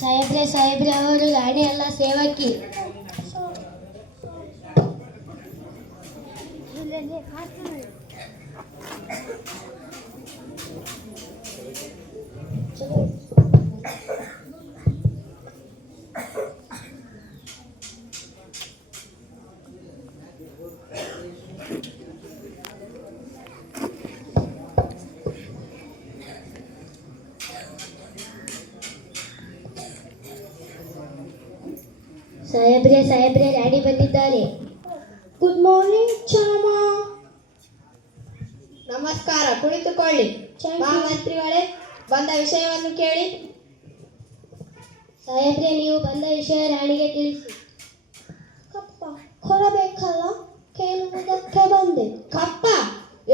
ಸಾಹೇಬ್ರೆ ಸಾಹೇಬ್ರೆ ಅವರು ರಾಣಿ ಅಲ್ಲ ಸೇವಕಿ. ಸಾಹೇಬ್ರೆ ಸಾಹೇಬ್ರೆ ರಾಣಿ ಬಂದಿದ್ದಾರೆ. ಗುಡ್ ಮಾರ್ನಿಂಗ್ ಚಾಮಾ. ನಮಸ್ಕಾರ ಕುಳಿತುಕೊಳ್ಳಿ. ಮಂತ್ರಿಗಳೇ ಬಂದ ವಿಷಯವನ್ನು ಕೇಳಿ. ಸಾಹೇಬ್ರೆ ನೀವು ಬಂದ ವಿಷಯ ರಾಣಿಗೆ ತಿಳಿಸಿ. ಕಪ್ಪ ಕೊಡಬೇಕಲ್ಲ ಕೇಳುವುದಕ್ಕೆ ಬಂದೆ ಕಪ್ಪ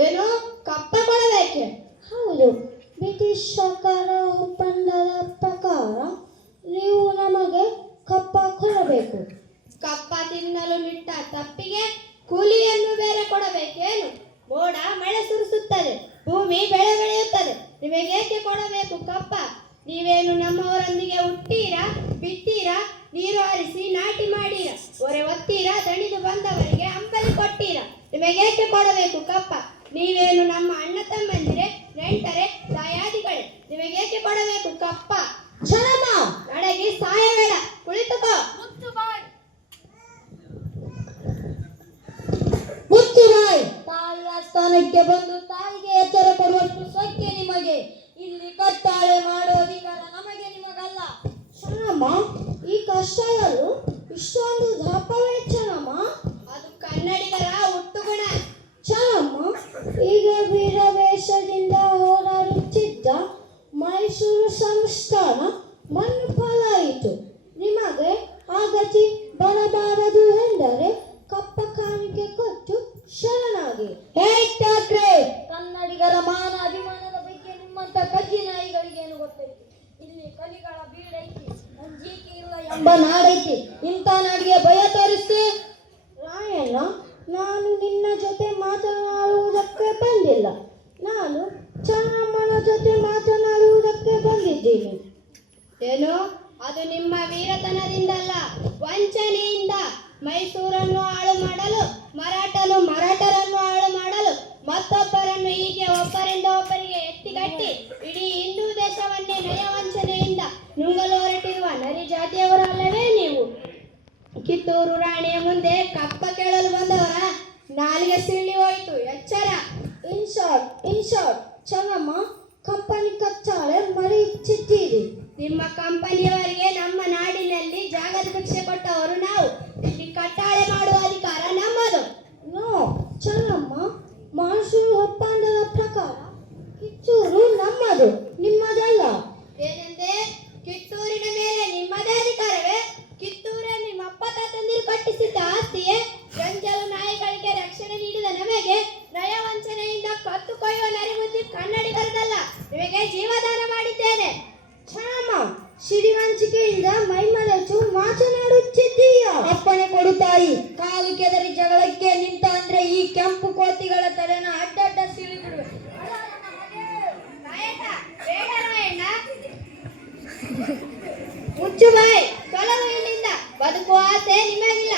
ಏನು ಕಪ್ಪ ಕೊಡಬೇಕೆ ಹೌದು ಬ್ರಿಟಿಷ್ ಸರ್ಕಾರ ಒಪ್ಪಂದದ ಪ್ರಕಾರ ನೀವು ನಮಗೆ ಕಪ್ಪ ಕೊಡಬೇಕು ಕಪ್ಪ ತಿನ್ನಲು ನಿಟ್ಟ ತಪ್ಪಿಗೆ ಕೂಲಿಯನ್ನು ಬೇರೆ ಕೊಡಬೇಕೇನು ಮೋಡ ಮಳೆ ಸುರಿಸುತ್ತದೆ, ಭೂಮಿ ಬೆಳೆ ಬೆಳೆಯುತ್ತದೆ. ನಿಮಗೇಕೆ ಕೊಡಬೇಕು ಕಪ್ಪ? ನೀವೇನು ನಮ್ಮವರೊಂದಿಗೆ ಹುಟ್ಟೀರಾ ಬಿತ್ತೀರಾ ನೀರು ಹರಿಸಿ ನಾಟಿ ಮಾಡೀರಾ? ಒರೆ ಒತ್ತೀರಾ, ದಣಿದು ಬಂದವರಿಗೆ ಅಂಬಲಿ ಕೊಟ್ಟೀರಾ? ನಿಮಗೇಕೆ ಕೊಡಬೇಕು ಕಪ್ಪ? ನೀವೇನು ನಮ್ಮ ಅಣ್ಣ ತಮ್ಮಂದಿರೆ, ನೆಂಟರೆ ಸ್ಥಾನಕ್ಕೆ ಬಂದು ತಾಯಿಗೆ ಎಚ್ಚರ ಕೊಡುವಷ್ಟು ಸತ್ಯ ನಿಮಗೆ. ಇಲ್ಲಿ ಕಟ್ಟಾಳೆ ಮಾಡೋ ಅಧಿಕಾರ ನಮಗೆ ನಿಮಗಲ್ಲ. ಶರಣಮ್ಮ ಈ ಕಷ್ಟಗಳು ಇಷ್ಟೊಂದು ದಪ್ಪವೇ ಚನಮ್ಮ ಅದು ಕನ್ನಡಿಗರ ಹುಟ್ಟುಗುಣ. ಚನಮ್ಮ ಈಗ ವೀರವೇಷದಿಂದ ಎಂಬ ನಾಡೈತಿ ಇಂಥ ನಾಡಿಗೆ ಭಯ ತೋರಿಸ್ತಿ ರಾಯಣ್ಣ, ನಾನು ನಿನ್ನ ಜೊತೆ ಮಾತನಾಡುವುದಕ್ಕೆ ಬಂದಿಲ್ಲ. ನಾನು ಚೆನ್ನಮ್ಮನ ಜೊತೆ ಮಾತನಾಡುವುದಕ್ಕೆ ಬಂದಿದ್ದೀನಿ. ಏನು? ಅದು ನಿಮ್ಮ ವೀರತನದಿಂದಲ್ಲ, ವಂಚನೆಯಿಂದ. ಮೈಸೂರನ್ನು ಹಾಳು ಮಾಡಲು, ಮರಾಠನು ಮರಾಠರನ್ನು ಹಾಳು ಮಾಡಲು, ಮತ್ತೊಬ್ಬರನ್ನು ಹೀಗೆ ಒಬ್ಬರಿಂದ ಒಬ್ಬರಿಗೆ ಎತ್ತಿಗಟ್ಟಿ, ಇಡೀ ಹಿಂದೂ ದೇಶವನ್ನೇ ನಯವಂಚನೆಯಿಂದ ನುಂಗಲು ಹೊರಟಿರುವ ನರಿ ಜಾತಿಯವರಲ್ಲವೇ ನೀವು ಕಿತ್ತೂರು ರಾಣಿಯ ಮುಂದೆ ಕಪ್ಪ ಕೇಳಲು ಬಂದವರ ನಾಲಿಗೆ ಸಿಳ್ಳಿ ಹೋಯಿತು. ಎಚ್ಚರ. ಇನ್ ಶಾರ್ಟ್ ಇನ್ ಶಾರ್ಟ್ ಕಟ್ಟಿಸಿದ್ದ ಆಸ್ತಿಯೇ ನಾಯಿಗಳಿಗೆ ರಕ್ಷಣೆ ನೀಡಿದ ನಮಗೆ ನಯ ವಂಚನೆಯಿಂದ ಕತ್ತು ಕೊಯ್ಯುವ ನರಿಬುದ್ಧಿ ಕನ್ನಡಿಗರದಲ್ಲ ನಿಮಗೆ ಜೀವದಾನ ಮಾಡಿದ್ದೇನೆ. ಚೆನ್ನಮ್ಮ ಸಿಡಿವಂಚಿಕೆಯಿಂದ ಮೈಮರೆತು ಮಾತನಾಡುತ್ತಿದ್ದೀಯ. ಅಪ್ಪಣೆ ಕೊಡು ತಾಯಿ ಕಾಲು ಕೆದರಿ ಜಗಳಕ್ಕೆ ನಿಂತ ಅಂದ್ರೆ ಈ ಕೆಂಪು ಕೋತಿಗಳ ತಲೆನ ಅಡ್ಡಡ್ಡ ನಾಯಣ್ಣ. ಮುಚ್ಚು ಬಾಯ್ ತೊಲಗು ಇಲ್ಲಿಂದ ಬದುಕುವ ಆಸೆ ನಿಮಗಿಲ್ಲ.